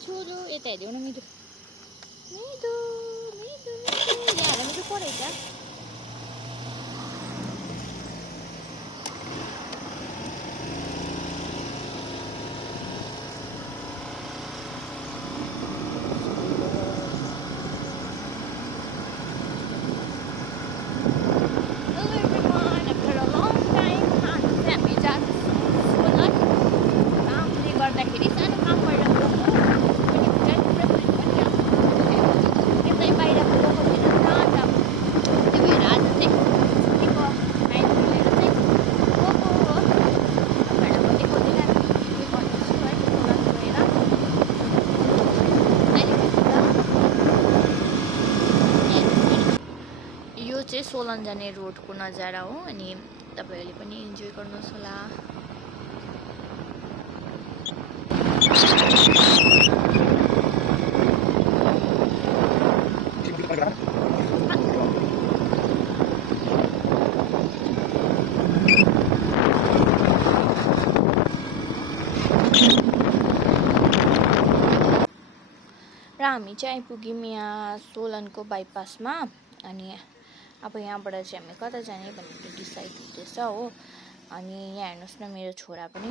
छोरो यता हेर्देऊ न मिठो मिठो मिठो मिठो यहाँ मिठो परेछ सोलन जाने रोडको नजारा हो अनि तपाईहरुले पनि इन्जोय गर्नुहोस् होला र हामी चाहिँ आइपुग्यौं यहाँ सोलनको बाइपासमा अनि अब यहाँबाट चाहिँ हामी कता जाने भनेर डिसाइड हुँदैछ हो अनि यहाँ हेर्नुस् न मेरो छोरा पनि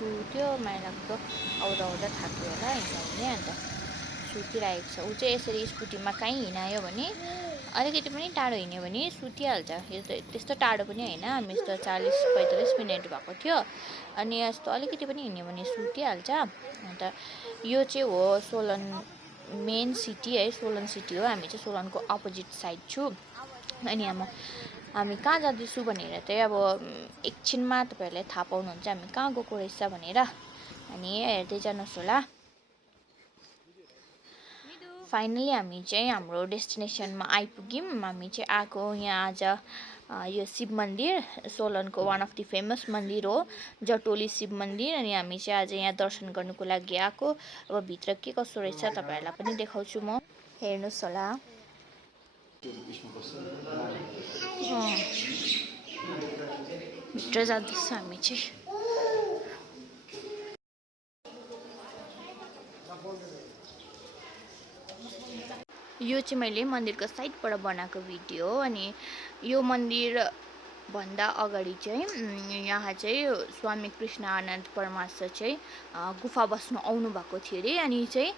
सुत्यो माइलाको आउँदा आउँदा थाक्यो होला हिँड्ने अन्त सुतिरहेको छ उ चाहिँ यसरी स्कुटीमा कहीँ हिँडायो भने अलिकति पनि टाढो हिँड्यो भने सुतिहाल्छ यो त त्यस्तो टाढो पनि हैन हामी यस्तो 40-45 मिनेट भएको थियो अनि यस्तो अलिकति पनि हिँड्यो भने सुतिहाल्छ अन्त यो चाहिँ हो सोलन मेन सिटी है सोलन सिटी हो हामी चाहिँ सोलनको अपोजिट साइड छु अनि हामी कहाँ जाँदैछु भनेर चाहिँ अब एकछिनमा तपाईहरुले थाहा पाउनुहुन्छ हामी कहाँ गएको रहेछ भनेर अनि हेर्दै जानुहोस् होला फाइनली हामी चाहिँ हाम्रो डेस्टिनेसनमा आइपुग्यौं हामी चाहिँ आको यहाँ आज यो शिव मन्दिर सोलनको वान अफ द फेमस मन्दिर हो जटोली शिव मन्दिर अनि हामी चाहिँ आज यहाँ दर्शन गर्नको लागि आको अब भित्र के कसो रहेछ तपाईहरुलाई पनि देखाउँछु म हेर्नुस् होला भित्र जाँदैछ हामी चाहिँ यो चाहिँ मैले मन्दिरको साइडबाट बनाएको भिडियो हो अनि यो मन्दिर भन्दा अगाडि चाहिँ यहाँ चाहिँ स्वामी कृष्ण आनन्द परमहंस चाहिँ गुफा बस्न आउनु भएको थियो रे अनि चाहिँ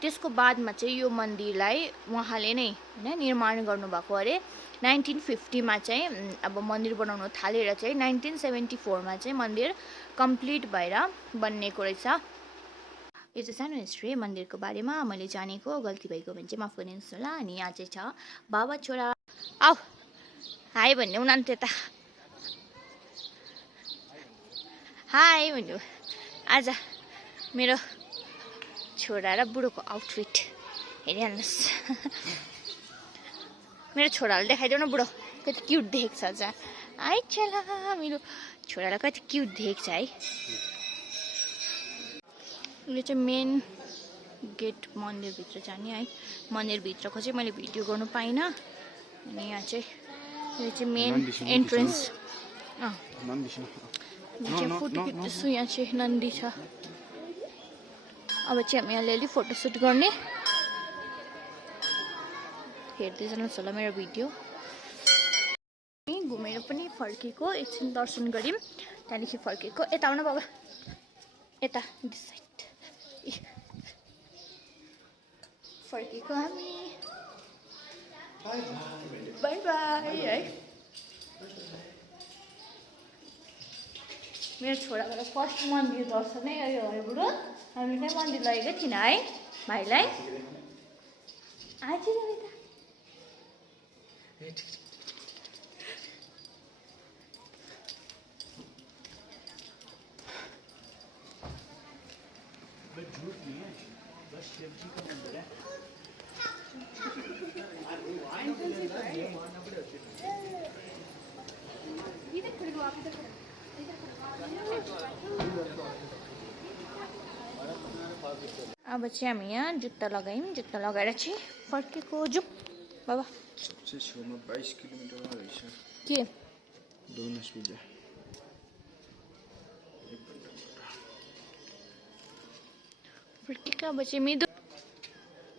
त्यसको बादमा चाहिँ यो मन्दिरलाई उहाँले नै हैन निर्माण गर्नु भएको अरे 1950 मा चाहिँ अब मन्दिर बनाउन थालेर चाहिँ 1974 मा चाहिँ मन्दिर कम्प्लिट भएर बन्नेको रहेछ यो चाहिँ सानो हिस्ट्री मन्दिरको बारेमा मैले जानेको गल्ती भएको भने चाहिँ माफ गरिदिनुस् होला अनि यहाँ चाहिँ छ बाबा छोरा आऊ हाय भन्नु न त्यता हाय भन्नु आज मेरो छोरा र बुढोको आउटफिट हेरिहाल्नुस् मेरो छोराले देखाइदेऊ न बुढो कति क्युट देख्छ आज आइ चला मेरो छोरालाई कति क्युट देख्छ है यो चाहिँ मेन गेट मन्दिरभित्र जाने है मन्दिरभित्रको चाहिँ मैले भिडियो गर्नु पाइनँ अनि यहाँ चाहिँ यो चाहिँ मेन एन्ट्रेन्स फोटो खिच्दैछु यहाँ चाहिँ नन्दी छ अब चाहिँ हामी अलिअलि फोटोसुट गर्ने हेर्दै जानुहोस् होला मेरो भिडियो घुमेर पनि फर्केको एकछिन दर्शन गऱ्यौँ त्यहाँदेखि फर्केको यता आउन बाबा यता दिस साइड फर्केको हामी बाई बाई है मेरो छोराबाट फर्स्ट मन्दिर दर्शनै यो है बुढो हामी त्यहाँ मन्दिर लगेको थिएन है भाइलाई आज अब चाहिँ हामी यहाँ जुत्ता लगायौँ जुत्ता लगाएर चाहिँ फर्केको जाउँ बाबा सबसे छेउमा 22 किलोमिटरमा रहेछ के डोनस पूजा फुर्की कहाँ बचे मिदो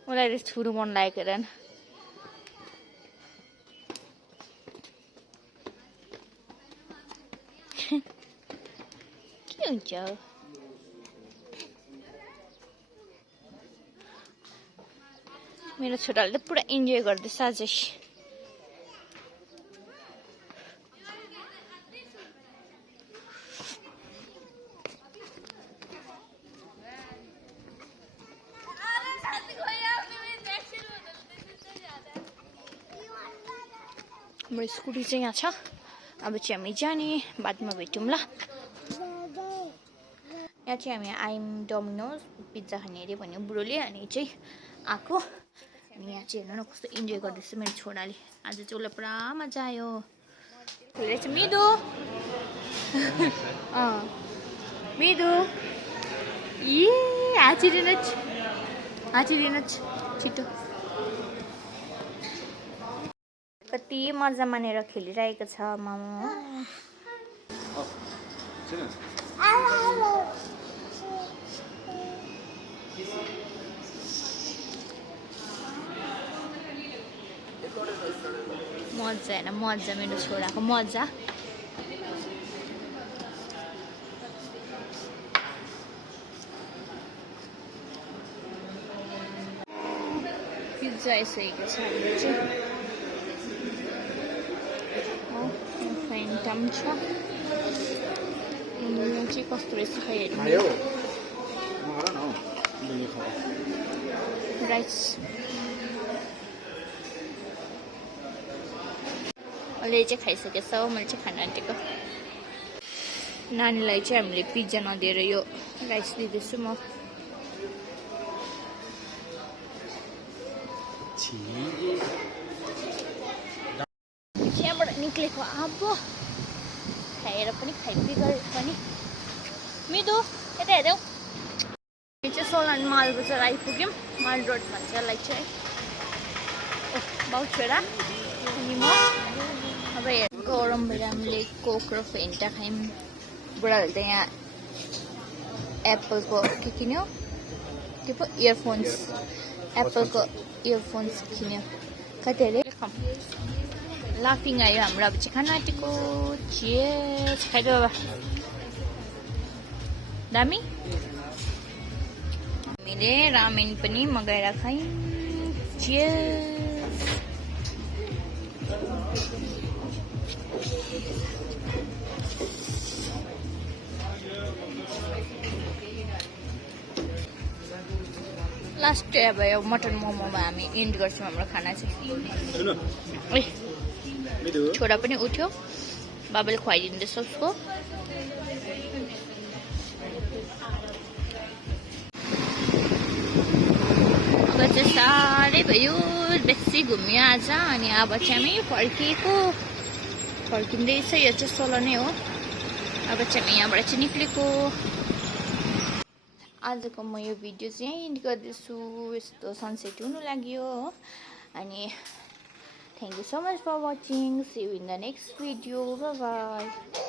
मलाई छुनु मन लागेको हेर न के हुन्छ मेरो छोराले त पुरा इन्जोय गर्दैछ अझै हाम्रो स्कुटी चाहिँ यहाँ छ अब चाहिँ हामी जाने बादमा भेटौँ ल यहाँ चाहिँ हामी आइम डोमिनोज पिज्जा खाने अरे भन्यो बुढोले अनि चाहिँ आएको अनि यहाँ चाहिँ हेर्नु न कस्तो इन्जोय गर्दैछ मेरो छोराले आज चाहिँ उसलाई पुरा मजा आयो उसले चाहिँ मिदो मिदो ए हाँचिदिनुहोस् छिटो कति मजा मानेर खेलिरहेको छ मामु मजा होइन मजा मेरो छोराको मजा पिज्जा आइसकेको छ हाम्रो चाहिँ फ्यान्टम छ यहाँ चाहिँ कस्तो रहेछ खै हेर्नु राइस अहिले चाहिँ खाइसकेछ मैले चाहिँ खान आँटेको नानीलाई चाहिँ हामीले पिज्जा नदिएर यो राइस दिँदैछु म त्यहाँबाट निक्लेको अब खाएर पनि खाइपिगरे पनि मिदो यता हेर्यौ यो चाहिँ सोलन माल बजार आइपुग्यौँ माल रोड भन्छ यसलाई चाहिँ बाउ छोरा अनि म अब गरम भएर हामीले कोक र फेन्टा खायौँ बुढाहरूले त यहाँ एप्पलको के किन्यो के पो इयरफोन्स एप्पलको इयरफोन्स किन्यो कति अरे लाफिङ आयो हाम्रो अब चाहिँ खाना आँटेको चियर्स खाइदियो बाबा दामी हामीले रामेन पनि मगाएर खायौँ चियर्स लास्ट अब यो मटन मोमोमा हामी इन्ड गर्छौँ हाम्रो खाना चाहिँ छोरा पनि उठ्यो बाबाले खुवाइदिँदैछ उसको अब चाहिँ साह्रै भयो बेसी घुम्यो आज अनि अब चाहिँ हामी फर्किँदैछ यो चाहिँ सोलो नै हो अब चाहिँ हामी यहाँबाट चाहिँ निक्लेको आजको म यो भिडियो चाहिँ यहीँ एन्ड गर्दैछु यस्तो सनसेट हुनु लाग्यो हो अनि thank you so much for watching see you in the next video bye by